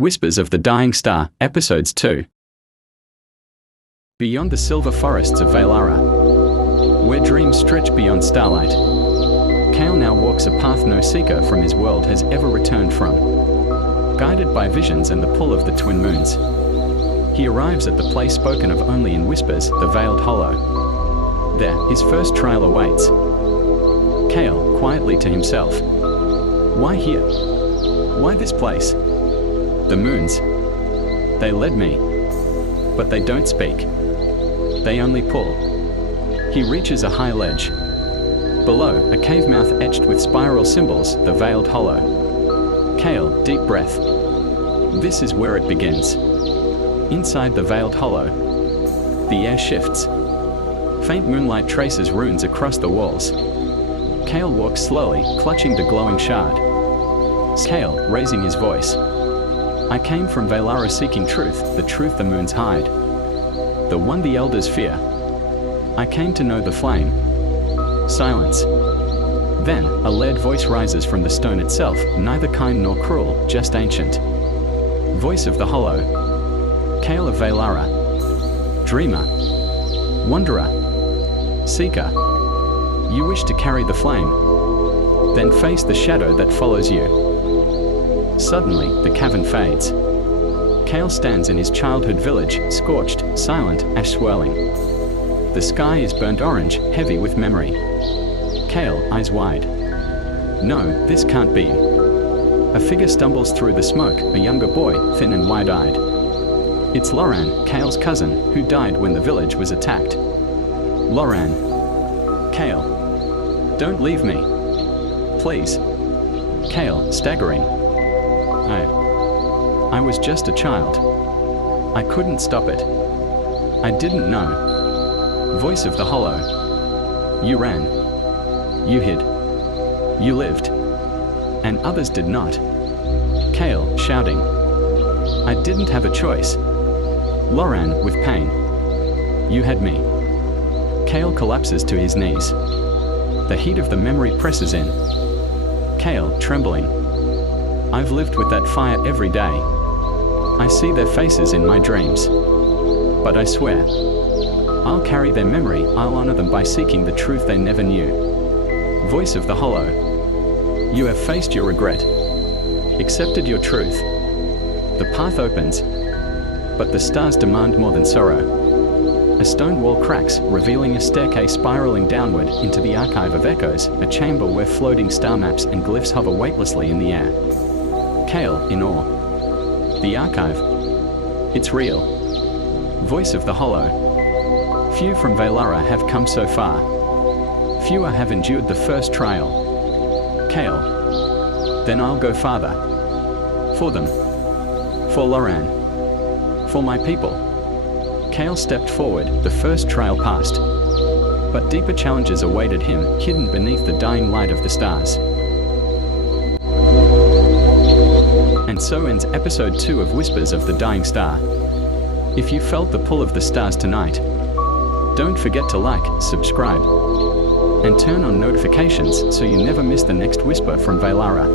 Whispers of the Dying Star, Episodes 2. Beyond the silver forests of Veylara, where dreams stretch beyond starlight, Kael now walks a path no seeker from his world has ever returned from. Guided by visions and the pull of the twin moons, he arrives at the place spoken of only in whispers, the Veiled Hollow. There, his first trial awaits. Kael, quietly to himself. Why here? Why this place? The moons. They led me. But they don't speak. They only pull. He reaches a high ledge. Below, a cave mouth etched with spiral symbols, the Veiled Hollow. Kael, deep breath. This is where it begins. Inside the Veiled Hollow, the air shifts. Faint moonlight traces runes across the walls. Kael walks slowly, clutching the glowing shard. Kael, raising his voice. I came from Veylara seeking truth, the truth the moons hide, the one the elders fear. I came to know the flame. Silence. Then, a layered voice rises from the stone itself, neither kind nor cruel, just ancient. Voice of the Hollow. Kael of Veylara. Dreamer. Wanderer. Seeker. You wish to carry the flame. Then face the shadow that follows you. Suddenly, the cavern fades. Kael stands in his childhood village, scorched, silent, ash swirling. The sky is burnt orange, heavy with memory. Kael, eyes wide. No, this can't be. A figure stumbles through the smoke, a younger boy, thin and wide-eyed. It's Loran, Kael's cousin, who died when the village was attacked. Loran. Kael. Don't leave me. Please. Kael, staggering. I was just a child. I couldn't stop it. I didn't know. Voice of the Hollow. You ran. You hid. You lived. And others did not. Kael, shouting. I didn't have a choice. Loran, with pain. You had me. Kael collapses to his knees. The heat of the memory presses in. Kael, trembling. I've lived with that fire every day. I see their faces in my dreams. But I swear, I'll carry their memory, I'll honor them by seeking the truth they never knew. Voice of the Hollow. You have faced your regret, accepted your truth. The path opens, but the stars demand more than sorrow. A stone wall cracks, revealing a staircase spiraling downward into the archive of echoes, a chamber where floating star maps and glyphs hover weightlessly in the air. Kael, in awe. The archive. It's real. Voice of the Hollow. Few from Veylara have come so far. Fewer have endured the first trial. Kael. Then I'll go farther. For them. For Loran. For my people. Kael stepped forward, the first trial passed. But deeper challenges awaited him, hidden beneath the dying light of the stars. And so ends episode 2 of Whispers of the Dying Star. If you felt the pull of the stars tonight, don't forget to like, subscribe, and turn on notifications so you never miss the next whisper from Veylara.